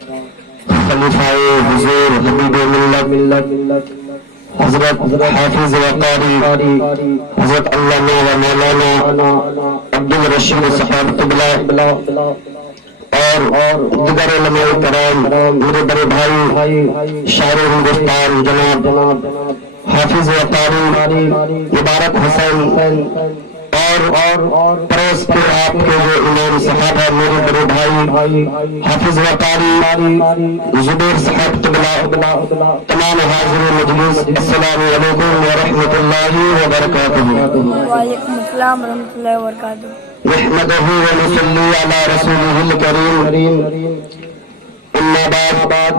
خلیفہ حضور حبیب ملت حضرت حافظ وقاری حضرت علامہ و مولانا عبدالرشید صاحب قبلہ اور دیگر علماء کرام، میرے بڑے بھائی شاعر ہندوستان جناب حافظ وقاری مبارک حسین اور پروس پہ آپ کے جو امام صاحب ہے میرے بڑے بھائی حافظ وقاری زبیر صاحب قبلہ، تمام حاضر مجلس، السلام علیکم ورحمۃ اللہ وبرکاتہ۔ وعلیکم السلام ورحمۃ اللہ وبرکاتہ۔ نحمدہ ونصلی علی رسولہ الکریم، اما بعد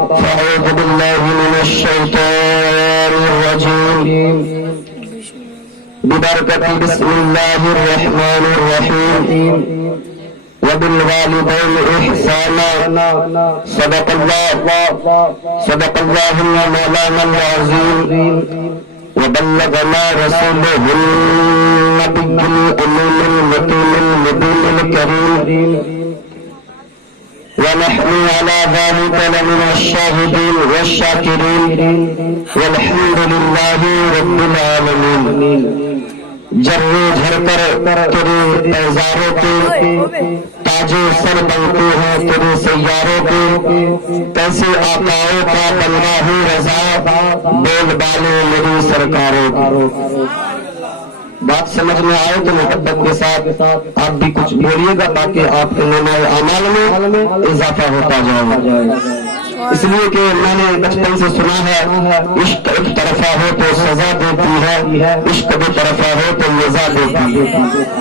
فاعوذ باللہ من الشیطان الرجیم، ببرکت بسم اللہ الرحمن الرحیم، وبالوالدین احسانا، صدق اللہ مولانا العظیم، وبلغنا رسوله النبي الأمين المكين المبين الكريم، ونحن على ذلك لمن الشاهدين والشاكرين، والحمد لله رب العالمين۔ جرے جھر کر تیرے ایزاروں کے تاجے سر بنتے ہیں تیرے سیاروں کے، کیسے آقاؤں کا بندہ ہوں رضا، بول بالے میری سرکاروں۔ بات سمجھ میں آئے تو محبت کے ساتھ آپ بھی کچھ بولیے گا تاکہ آپ کے نمائے اعمال میں اضافہ ہوتا جائے۔ اس لیے کہ میں نے بچپن سے سنا ہے عشق ایک طرفہ ہو تو سزا دیتی ہے، عشق دو طرفہ ہو تو مزہ دیتی ہے۔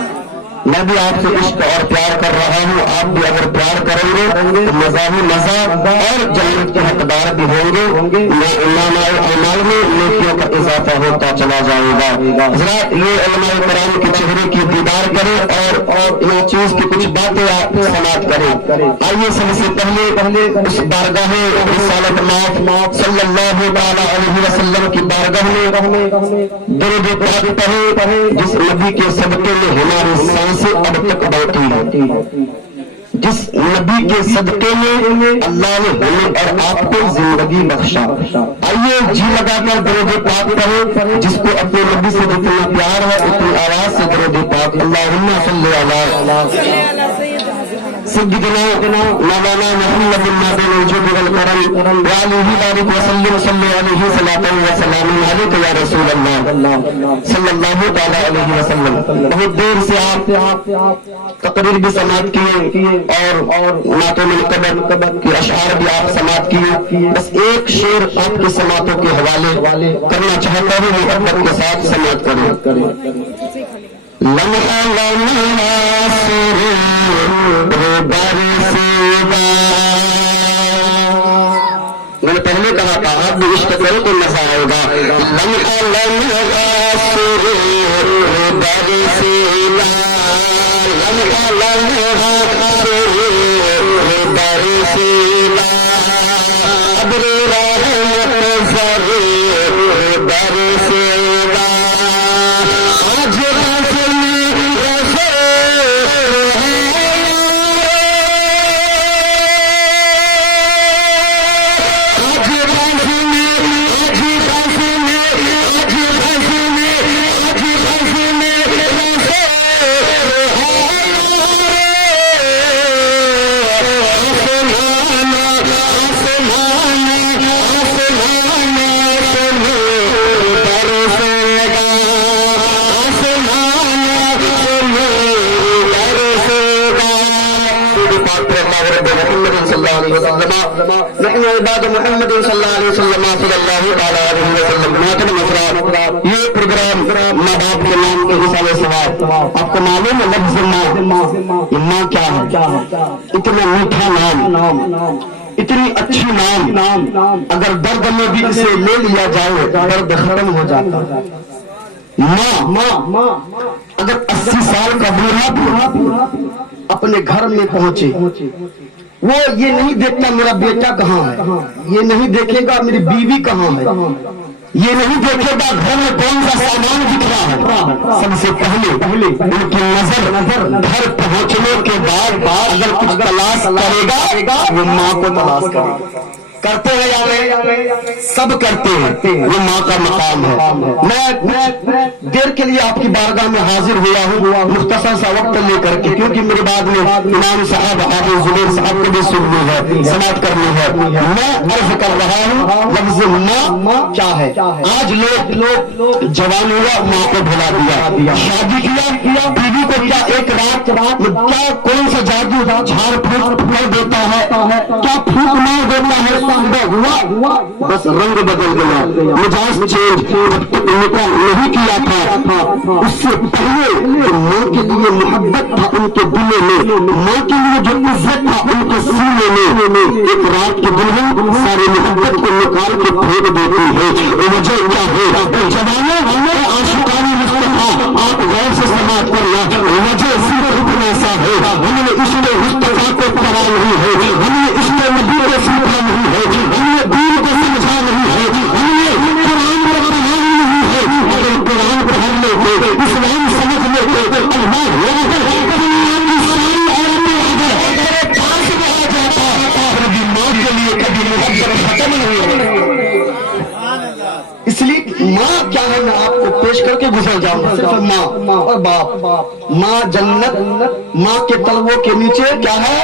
میں بھی آپ سے عشق اور پیار کر رہا ہوں، آپ بھی اگر پیار کریں گے تو مزہ ہی مزہ اور جنت کے حقدار بھی ہوں گے، نامۂ اعمال میں نیکیوں کا اضافہ ہوتا چلا جائے گا۔ حضرات یہ علماء کرام کے چہرے کی دیدار کریں اور ان چیز کی کچھ باتیں آپ سماعت کریں۔ آئیے سب سے پہلے اس بارگاہ رسالت مآب صلی اللہ علیہ وسلم کی بارگاہ میں درود پاک پڑھیں، جس نبی کے صدقے میں ہماری سانس اب تک باقی ہے، جس نبی کے صدقے میں اللہ نے ہمیں اور آپ کو زندگی بخشا۔ آئیے جی لگا کر درود پاک پڑھیں، جس کو اپنے نبی سے جتنا پیار ہے اتنی آواز سے درود پاک، اللہم صلی علی سیدنا مولانا محمد بن الجود والکرم وعلیہ وآلہ وسلم، صلی علیہ صلاۃ و سلام علیک یا رسول اللہ صلی اللہ تعالی علیہ وسلم۔ بہت دیر سے آپ تقریر بھی سماعت کیے اور نعت منقبت کی اشعار بھی آپ سماعت کیے، بس ایک شعر آپ کی سماعتوں کے حوالے کرنا چاہتا ہوں، محبت کے ساتھ سماعت کریں۔ لمحہ لمحہ سرور برسیدہ، میں نے پہلے کہا تھا آپ بھی عشق کرو تو مزہ آئے گا۔ لمحہ لمحہ سرور برسیدہ، لمحہ لمحہ سرور برسیدہ، ابر رحمت ضرور برسیدہ، آج نحن عباد محمد صلی اللہ علیہ وسلم صلی اللہ تعالی علیہ وسلم۔ محترم افراد، یہ پروگرام ماں باپ کے نام کے حصہ ثواب، آپ کو معلوم ہے لفظ ماں کیا ہے؟ اتنا میٹھا نام، اتنی اچھی نام، اگر درد میں بھی اسے لے لیا جائے درد ختم ہو جاتا۔ ماں اگر 80 سال کا بوڑھا بھی اپنے گھر میں پہنچے، وہ یہ نہیں دیکھتا میرا بیٹا کہاں ہے، یہ نہیں دیکھے گا میری بیوی کہاں ہے، یہ نہیں دیکھے گا گھر میں کون سا سامان دکھ رہا ہے، سب سے پہلے ان کی نظر گھر پہنچنے کے بعد اگر کچھ تلاش کرے گا وہ ماں کو تلاش کرے گا۔ کرتے ہیں یا نہیں؟ سب کرتے ہیں، وہ ماں کا مقام ہے۔ میں دیر کے لیے آپ کی بارگاہ میں حاضر ہوا ہوں مختصر سا وقت لے کر کے، کیونکہ میرے بعد میں امام صاحب حافظ زبیر صاحب کو بھی سننی ہے، سماعت کرنی ہے۔ میں عرض کر رہا ہوں لفظ ماں کیا ہے۔ آج لوگ جوان ہوا ماں کو بھلا دیا، شادی کیا بیوی کو کیا ایک رات کیا کون سا جادو جھاڑ پھونک کر دیتا ہے، کیا پھونک مار دیتا ہے، ہوا بس رنگ بدل گیا، مزاج چینج نکاح نہیں کیا تھا۔ اس سے پہلے جو ماں کے لیے محبت تھا ان کے دلوں میں، ماں کے لیے جو عزت تھا ان کے سینے میں، ایک رات کے دلہن ساری محبت کو نکال کے پھینک دیتی ہے۔ وجہ کیا ہے؟ جوانوں عاشقان مصطفیٰ آپ غور سے سماعت کرنا، وجہ صرف اتنا سا ہے، ہم نے عشق مصطفیٰ کو پڑھا نہیں ہے، ہم نے عشق نبی کو سیکھا نہیں ہے، ہم نے دین کو سمجھا نہیں ہے، ہم نے قرآن کو پڑھا نہیں ہے۔ اگر قرآن پڑھ لیتے، اسلام سمجھ لیتے، اللہ کبھی ماں کے لیے کبھی محبت ختم نہیں ہوگی۔ اس لیے ماں کیا ہے میں آپ کو پیش کر کے گزر جاؤں گا، صرف ماں اور باپ۔ ماں جنت، ماں کے تلووں کے نیچے کیا ہے؟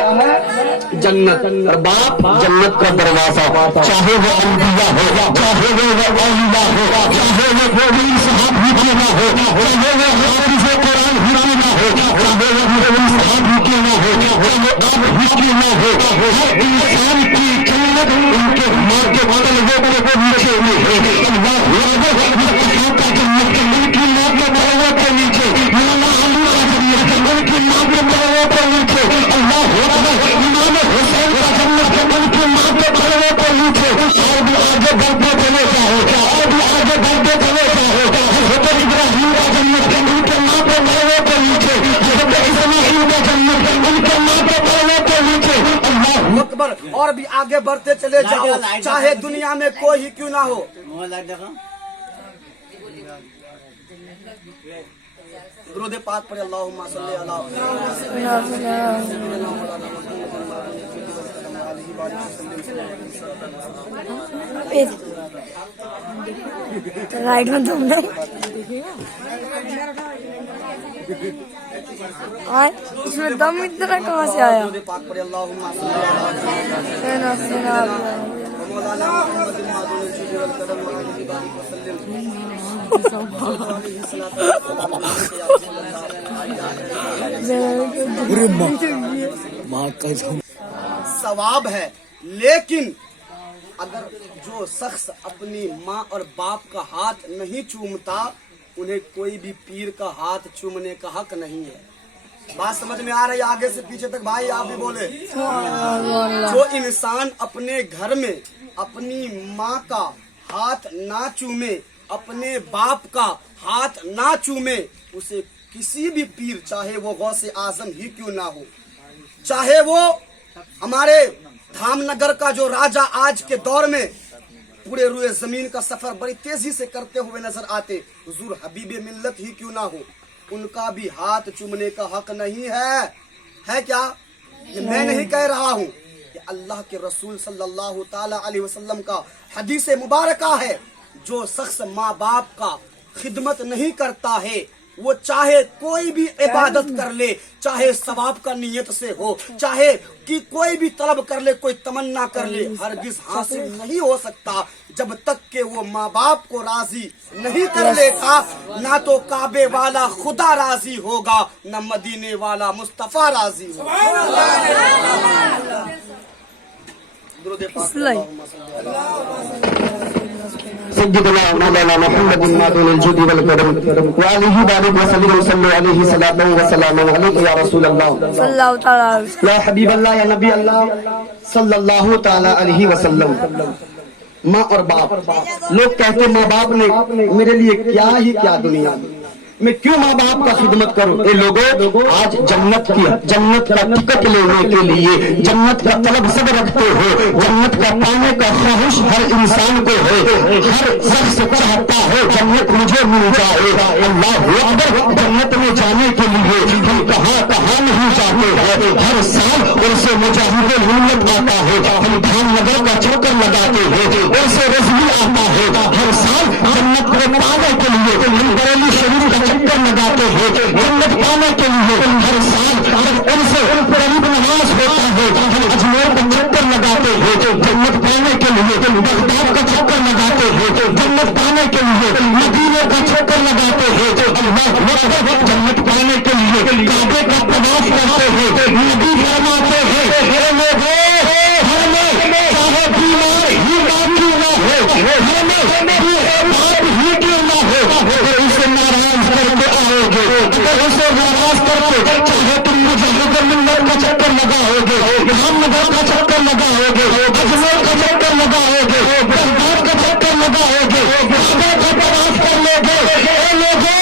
جنت، اور باپ جنت کا دروازہ، چاہے وہ انبیاء ہو، چاہے وہ اولیاء ہو، چاہے وہ ولی صاحب ہی کیوں نہ ہو، چاہے وہ حافظ قرآن ہی کیوں نہ ہو، چاہے وہ ولی صاحب ہی کیوں نہ ہو، چاہے وہ آپ ہی کیوں نہ ہو، ہر انسان کی جنت ان کے ماں کے تلووں کے نیچے میں ہے۔ اللہ مصطفیٰ کا جنت ان کی ماں کے تلووں کے نیچے، مولانا علی کا جنت ان کی ماں کے تلووں کے نیچے، اللہ امام حسین کا جنت ان کی ماں کے تلووں کے نیچے۔ اور بھی آگے بڑھتے چلے جاؤ، اور بھی آگے بڑھتے چلے جاؤ، حضرت ابراہیم کا جنت ان کے ماں کے تلووں کے نیچے، حضرت اسماعیل کا جنت ان کے ماں کے تلووں کے نیچے۔ اللہ اکبر، اور بھی آگے بڑھتے چلے جاؤ، چاہے دنیا میں کوئی ہی کیوں نہ ہو۔ درود پاک پڑھے، اللہم صلی رائٹ میں تم نے اس میں دم اتنا کہاں سے آیا؟ درود پاک پڑھے، اللہم ثواب ہے، لیکن اگر جو شخص اپنی ماں اور باپ کا ہاتھ نہیں چومتا انہیں کوئی بھی پیر کا ہاتھ چومنے کا حق نہیں ہے۔ بات سمجھ میں آ رہی ہے؟ آگے سے پیچھے تک بھائی آپ بھی بولے۔ جو انسان اپنے گھر میں اپنی ماں کا ہاتھ نہ چومے، اپنے باپ کا ہاتھ نہ چومے، اسے کسی بھی پیر، چاہے وہ غوث اعظم ہی کیوں نہ ہو، چاہے وہ ہمارے دھام نگر کا جو راجہ آج کے دور میں پورے روئے زمین کا سفر بڑی تیزی سے کرتے ہوئے نظر آتے، حضور حبیب ملت ہی کیوں نہ ہو، ان کا بھی ہاتھ چومنے کا حق نہیں ہے کیا؟ یہ میں نہیں کہہ رہا ہوں، یہ اللہ کے رسول صلی اللہ تعالی علیہ وسلم کا حدیث مبارکہ ہے۔ جو شخص ماں باپ کا خدمت نہیں کرتا ہے وہ چاہے کوئی بھی عبادت کر لے، چاہے ثواب کا نیت سے ہو، چاہے کہ کوئی بھی طلب کر لے، کوئی تمنا کر لے، ہرگز حاصل نہیں ہو سکتا جب تک کہ وہ ماں باپ کو راضی نہیں کر لیتا۔ نہ تو کعبے والا خدا راضی ہوگا، نہ مدینے والا مصطفیٰ راضی ہوگا۔ درود پاک سيدنا مولانا محمد ناظر الجود والكرم وآله بارك وسلم وصلوا عليه صلاة وسلام عليك يا رسول الله صلی اللہ تعالیٰ يا حبيب الله يا نبي الله صلى الله تعالى عليه وسلم۔ ماں اور باپ، لوگ کہتے ماں باپ نے میرے لیے کیا ہی کیا دنیا میں کیوں ماں باپ کا خدمت کروں؟ اے لوگوں، آج جنت کا ٹکٹ لینے کے لیے جنت کا طلب سب رکھتے ہو، جنت کا پانے کا خواہش ہر انسان کو ہے، ہر شخص چاہتا ہے جنت مجھے مل جائے۔ اللہ اکبر، جنت میں جانے کے لیے ہم کہاں کہاں نہیں جاتے ہیں، ہر سال ان سے مجاہد ہمت آتا ہے، ہم دھام نگر کا چکر لگاتے ہیں، ان سے رضوی آتا ہے، ہر سال جنت کو پانے کے لیے ہم بریلی شریف کا چکر لگاتے ہیں، جنت پانے کے لیے ہر سال ان سے غریب نواز ہوتا ہے، ہم اجمیر کا چکر لگاتے ہیں، جنت پانے کے لیے بغداد کا چکر لگاتے ہیں، جنت پانے کے لیے مدینے کا چکر لگاتے ہیں، اللہ اکبر، جنت پانے کے لیے کعبے کا طواف کرتے ہیں، نبی فرماتے ہیں اے لوگوں، ہمیں چاہے بیمار ہی کیوں نہ ہو، ہمیں بات ہی کیوں نہ ہو، اگر اسے ناراض کر کے آؤ گے، اگر اسے ناراض کر کے چاہے تم مجاہد ملت کا چکر لگاؤ گے، دھام نگر کا چکر لگاؤ گے، اجمیر کا چکر لگاؤ گے، بغداد کا چکر لگاؤ گے، کعبے کا طواف کر لو گے، اے لوگوں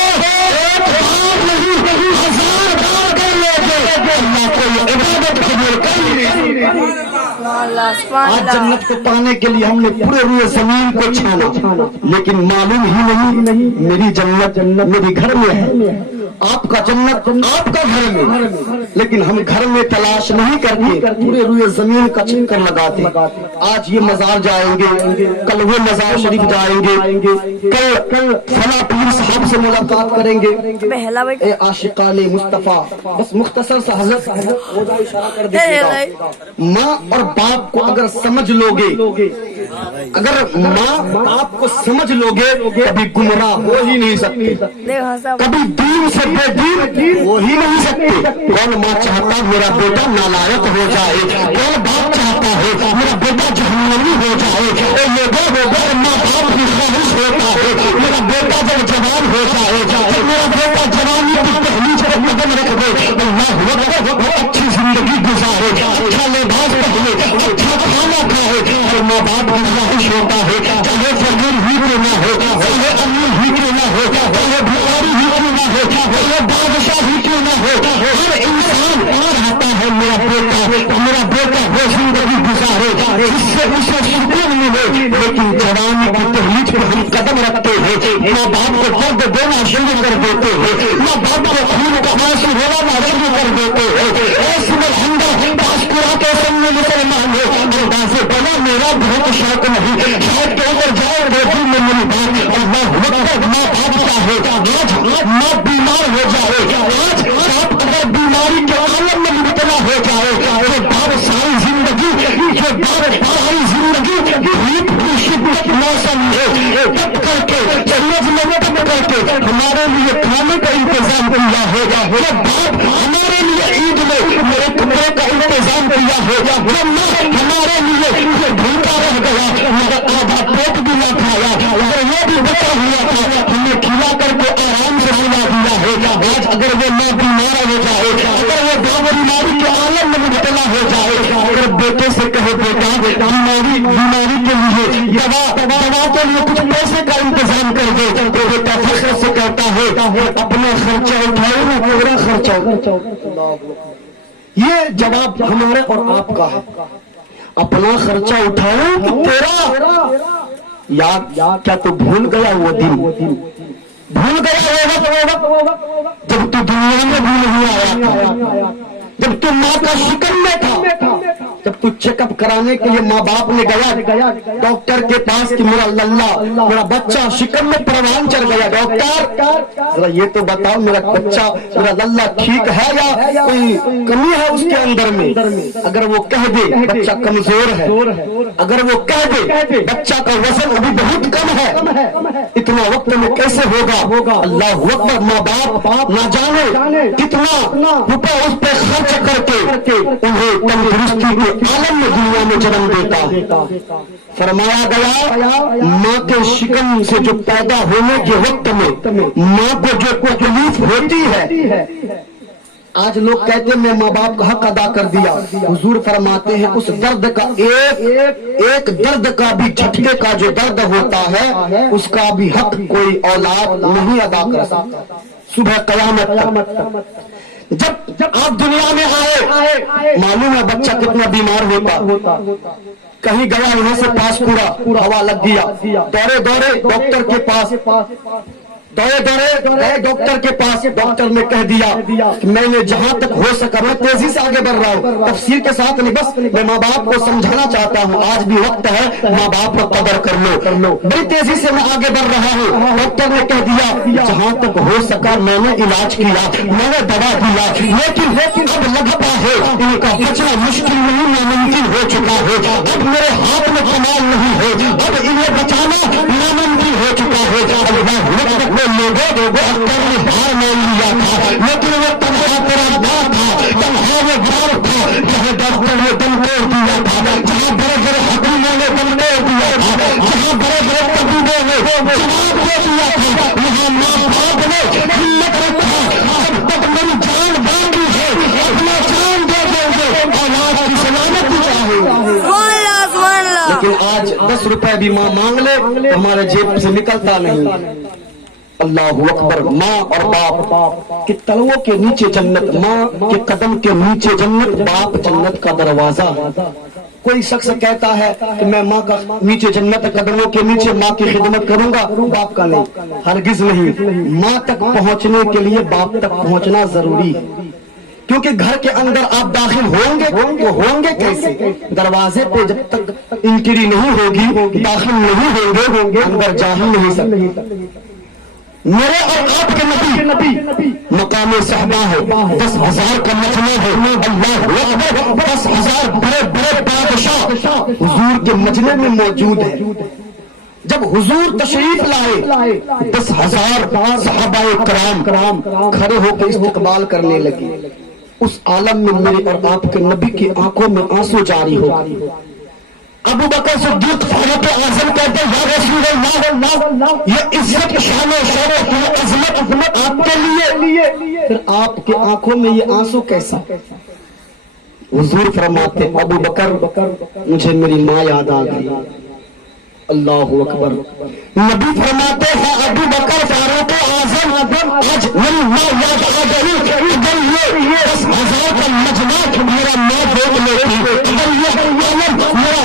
ایک بار نہیں 1000 بار کر لو گے، اللہ کو یہ عبادت قبول کر لی۔ آج جنت کو پانے کے لیے ہم نے پورے روئے زمین کو چھانا، لیکن معلوم ہی نہیں میری جنت میری گھر میں ہے، آپ کا جنت آپ کا گھر میں، لیکن ہم گھر میں تلاش نہیں کرتے، پورے روئے زمین کا چکر لگاتے۔ آج یہ مزار جائیں گے، کل وہ مزار شریف جائیں گے، کل فلاں پیر صاحب سے ملاقات کریں گے۔ اے عاشقان مصطفیٰ، بس مختصر سا حضرت اشارہ کر دیجیے گا، ماں اور باپ کو اگر سمجھ لو گے، اگر ماں باپ کو سمجھ لو گے، کبھی گمراہ ہو ہی نہیں سکتے، کبھی دین سے بے دین ہو ہی نہیں سکتے۔ کون ماں چاہتا میرا بیٹا نالائق ہو جائے، کون باپ چاہتا ہے میرا بیٹا جہنمی ہو جائے؟ اے لوگوں ماں باپ کی خواہش ہوتا ہے میرا بیٹا جب جوان ہو جائے، جب میرا بیٹا جوانی کی تحلیج پر قدم رکھ دے، اللہ اکبر، اچھی زندگی گزارے، اچھا لباس پہنے، اچھا کھانا کھائے۔ اور ماں باپ کی خواہش ہوتا ہے چاہے فقیر ہی کیوں نہ ہو، چاہے امیر ہی کیوں نہ ہو، چاہے بھکاری ہی کیوں نہ ہو، چاہے بادشاہ ہی کیوں نہ ہو، ہر انسان چاہتا ہے میرا بیٹا وہ زندگی گزارے جس سے اسے سکون ملے۔ لیکن جوانی کی تحلیج پر ہم قدم رکھتے ہیں، ماں باپ کو درد دینا شروع کر دیتے ہیں، ماں باپ کو خون کا آنسو رونا شروع کر دیتے ہیں۔ ایسے میں کے سامنے مسلمان ہو، انداز بنا میرا بہت شوق نہیں، شاید کہ اگر جاؤ روٹی میں میری بات، اللہ اکبر، ماں باپ چاہے آج ماں بیمار ہو جائے، آج باپ اگر بیماری کے عالم میں مبتلا ہو جائے، تو باپ ساری زندگی شدت موسم ہے تب کر کے جنت میں تب کر کے ہمارے لیے کھانے کا انتظام کیا ہے، جب باپ ہمارے لیے عید میں میرے کپڑے کا انتظام کیا ہے، جب ماں ہمارے لیے بھوکا رہ گیا مگر آدھا پیٹ بھی نہ کھایا، اگر وہ بھی بچا ہوا تھا ہمیں کھلا کر کے آرام سے سلا دیا ہے۔ آج اگر وہ ماں بیمار ہو جائے، اگر وہ بیماری کے عالم میں مبتلا ہو جائے، اگر بیٹے سے کہے بیٹا بیماری کے لیے دوا کے لیے کچھ پیسے کا انتظام کر دے، تو بیٹا فخر سے کہتا ہے اپنا خرچہ اٹھاؤ نا میرا خرچہ۔ یہ جواب ہمارے اور آپ کا ہے، اپنا خرچہ اٹھاؤ کہ تیرا؟ یاد کیا تو بھول گیا وہ دن، بھول گیا وہ وقت جب تو دنیا میں بھی نہیں آیا تھا، جب تو ماں کا شکم میں تھا، جب تو چیک اپ کرانے کے لیے ماں باپ نے گیا ڈاکٹر کے پاس کہ میرا للہ میرا بچہ شکم میں پروان چڑھ گیا، ڈاکٹر ذرا یہ تو بتاؤ میرا بچہ میرا للہ ٹھیک ہے یا کوئی کمی ہے اس کے اندر میں؟ اگر وہ کہہ دے بچہ کمزور ہے، اگر وہ کہہ دے بچہ کا وزن ابھی بہت کم ہے، اتنا وقت میں کیسے ہوگا؟ اللہ اکبر، ماں باپ نہ جانے کتنا روپے اس پہ خرچ کر کے انہیں تندرستی کے عالم میں دنیا میں جنم دیتا۔ فرمایا گیا ماں کے شکم سے جو پیدا ہونے کے وقت میں ماں کو جو تکلیف ہوتی ہے، آج لوگ کہتے ہیں میں ماں باپ کا حق ادا کر دیا، حضور فرماتے ہیں اس درد کا ایک درد کا بھی جھٹکے کا جو درد ہوتا ہے اس کا بھی حق کوئی اولاد نہیں ادا کر سکتا صبح قیامت تک۔ جب آپ دنیا میں آئے معلوم ہے بچہ کتنا بیمار ہوتا، کہیں گیا یہاں سے پاس پورا ہوا لگ گیا، دوڑے دوڑے ڈاکٹر کے پاس، دوڑے گئے ڈاکٹر کے پاس، ڈاکٹر نے کہہ دیا کہ میں نے جہاں تک ہو سکا، میں تیزی سے آگے بڑھ رہا ہوں، تفصیل کے ساتھ نہیں، بس میں ماں باپ کو سمجھانا چاہتا ہوں آج بھی وقت ہے، ماں باپ کو قدر کر لو، بڑی تیزی سے میں آگے بڑھ رہا ہوں۔ ڈاکٹر نے کہہ دیا جہاں تک ہو سکا میں نے علاج کیا، میں نے دوا دیا، لیکن اب لگتا ہے ان کا بچنا مشکل نہیں ناممکن ہو چکا ہے، اب میرے ہاتھ میں کمال نہیں ہے، اب انہیں بچانا ناممکن ہو چکا ہے۔ لوگوں ڈاکٹر نے ہار مان لیا تھا، لیکن وہ تنہا تیرا ماں تھا، تنہا وہ بار تھا جہاں ڈاکٹر نے دم توڑ دیا تھا، جہاں بڑے بڑے حکیموں نے دم توڑ دیا تھا، جہاں بڑے بڑے طبیبوں نے جواب دے دیا تھا، وہاں ماں باپ نے ہمت رکھا جب تک میری جان باقی ہے اپنا جان دے دیں گے، اولاد کی سلامتی چاہے۔ لیکن آج 10 روپے بھی ماں مانگ لے ہمارے جیب سے نکلتا نہیں۔ اللہ اکبر، ماں اور باپ کے تلووں کے نیچے جنت، ماں کے قدم کے نیچے جنت، باپ جنت کا دروازہ۔ کوئی شخص کہتا ہے کہ میں ماں کا نیچے جنت قدموں کے نیچے ماں کی خدمت کروں گا، باپ کا نہیں، ہرگز نہیں۔ ماں تک پہنچنے کے لیے باپ تک پہنچنا ضروری ہے، کیونکہ گھر کے اندر آپ داخل ہوں گے کیسے؟ دروازے پہ جب تک انٹری نہیں ہوگی، داخل نہیں ہوں گے، اندر جا ہی نہیں سکتے۔ میرے اور آپ کے نبی مقام صحبہ ہے، 10,000 کا مجمع ہے، اللہ اکبر، 10,000 بڑے بڑے بادشاہ حضور کے مجمع میں موجود ہے۔ جب حضور تشریف لائے 10,000 صحابہ کرام کھڑے ہو کے استقبال کرنے لگے، اس عالم میں میرے اور آپ کے نبی کی آنکھوں میں آنسو جاری ہو گئے۔ ابو بکر صدیق فاروق اعظم کہتے ہیں یا رسول اللہ، یہ عزت شان و شرف یہ عظمت آپ کے لیے، پھر آپ کے آنکھوں میں یہ آنسو کیسا؟ حضور فرماتے ابو بکر مجھے میری ماں یاد آ گئی۔ اللہ اکبر، نبی فرماتے ہیں ابو بکر فاروق اعظم آج میری ماں یاد آ گئی، اگر یہ 10,000 کا مجمع میرا ماں دیکھ لیتی، اگر یہ میرا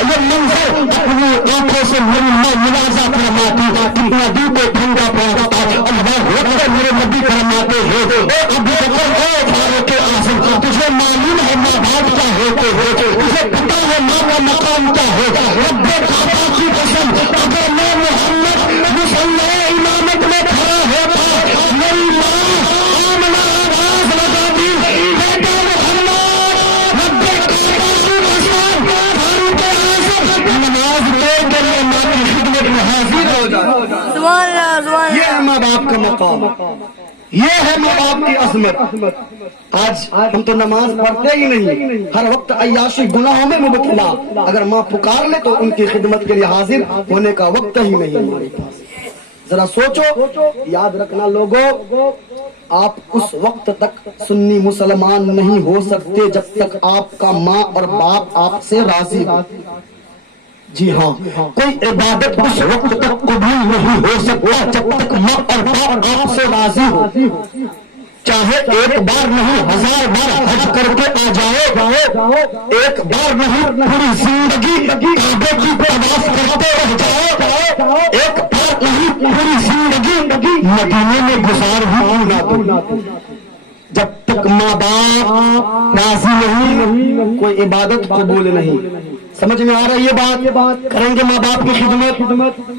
یہ منظر اپنی آنکھوں سے میری ماں ملازہ فرماتی، کتنا دل کو ٹھنڈا پہنچتا۔ اللہ اکبر، میرے نبی فرماتے ہیں اے ابو بکر اے فاروق اعظم، تجھے معلوم ہے ماں باپ کیا ہوتے ہیں، تجھے پتا ہے ماں کا مقام کیا ہے، رب کعبہ کی قسم اگر میں محمد مصلی امامت میں کھڑا ہوتا میری ماں آمنہ آواز لگاتی بیٹا محمد رب کعبہ کی قسم فاروق اعظم نماز پڑھ کر میں ماں کی خدمت میں حاضر ہو جاتا۔ یہ ہے ماں باپ کا مقام، یہ ہے ماں باپ کی عظمت۔ آج ہم تو نماز پڑھتے ہی نہیں، ہر وقت عیاشی گناہوں میں مبتلا، اگر ماں پکار لے تو ان کی خدمت کے لیے حاضر ہونے کا وقت ہی نہیں ہمارے پاس۔ ذرا سوچو، یاد رکھنا لوگوں، آپ اس وقت تک سنی مسلمان نہیں ہو سکتے جب تک آپ کا ماں اور باپ آپ سے راضی ہو۔ جی ہاں، کوئی عبادت اس وقت تک قبول نہیں ہو سکتا جب تک ماں اور باپ آپ سے راضی ہو۔ چاہے ایک بار نہیں 1000 بار حج کر کے آ جاؤ، ایک بار نہیں پوری زندگی کعبے کی طواف کرتے رہ جاؤ، ایک بار نہیں پوری زندگی مدینے میں گزار بھی نہ دو، جب تک ماں باپ راضی نہیں کوئی عبادت قبول نہیں۔ سمجھ میں آ رہی ہے بات؟ کریں گے ماں باپ کی خدمت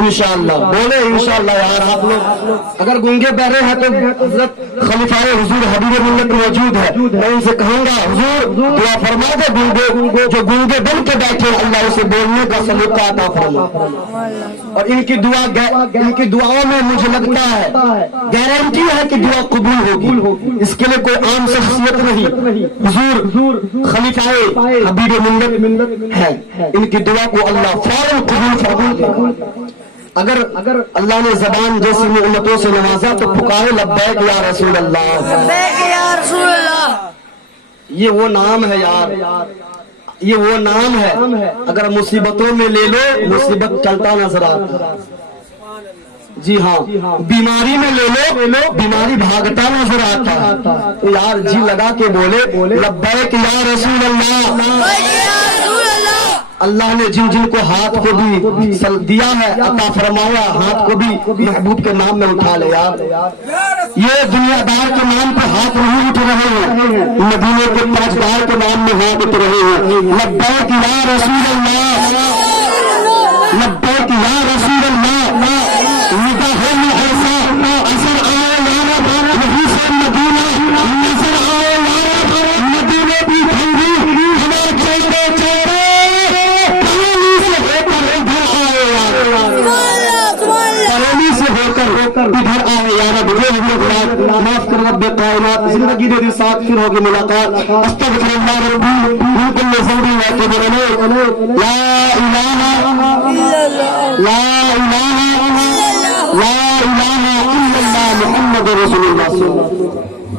انشاءاللہ، بولے انشاءاللہ۔ یار آپ لوگ اگر گونگے بہرے ہیں تو حضرت خلیفہ حضور حبیب ملت موجود ہے، میں ان سے کہوں گا حضور دعا فرما دے، گونگے جو گونگے بن کے بیٹھے اللہ اسے بولنے کا سلیقہ عطا فرما، اور ان کی دعاؤں میں مجھے لگتا ہے گارنٹی ہے کہ دعا قبول ہوگی، اس کے لیے کوئی عام شخصیت نہیں، حضور خلیفہ حبیب ملت ہے، ان کی دعا کو اللہ فوراً قبول فرما۔ اگر اللہ نے زبان جیسی نعمتوں سے نوازا تو پکارے لبیک یا رسول اللہ، لبیک یا رسول اللہ۔ یہ وہ نام ہے یار، یہ وہ نام ہے، اگر مصیبتوں میں لے لو مصیبت چلتا نظر آتا۔ جی ہاں، بیماری میں لے لو بیماری بھاگتا نظر آتا۔ تو یار جی لگا کے بولے لبیک یا رسول اللہ، لبیک یا رسول اللہ۔ اللہ نے جن جن کو ہاتھ کو بھی دیا ہے عطا فرمایا، ہاتھ کو بھی محبوب کے نام میں اٹھا لے یار۔ یہ دنیا دار کے نام پہ ہاتھ نہیں اٹھ رہے ہیں، مدینے کے تاجدار کے نام میں ہاتھ اٹھ رہے ہیں۔ لبیک یا رسول اللہ، لبیک یا رسول اللہ، نگاہوں میں ایسا اثر آئے یا رب، وہیں سے مدینہ نظر آئے یا رب، مدینے بھی بھنگی ہمارے چہرے چہرے ادھر آئے یا رب، جو معاف کر رب کائنات، زندگی دے دی ساتھ پھر ہوگی ملاقات۔ استغفر اللہ ربی من کل ذنب واتوب الیہ، لا الہ لا الہ لا الہ الا اللہ محمد رسول اللہ صلی اللہ علیہ وسلم۔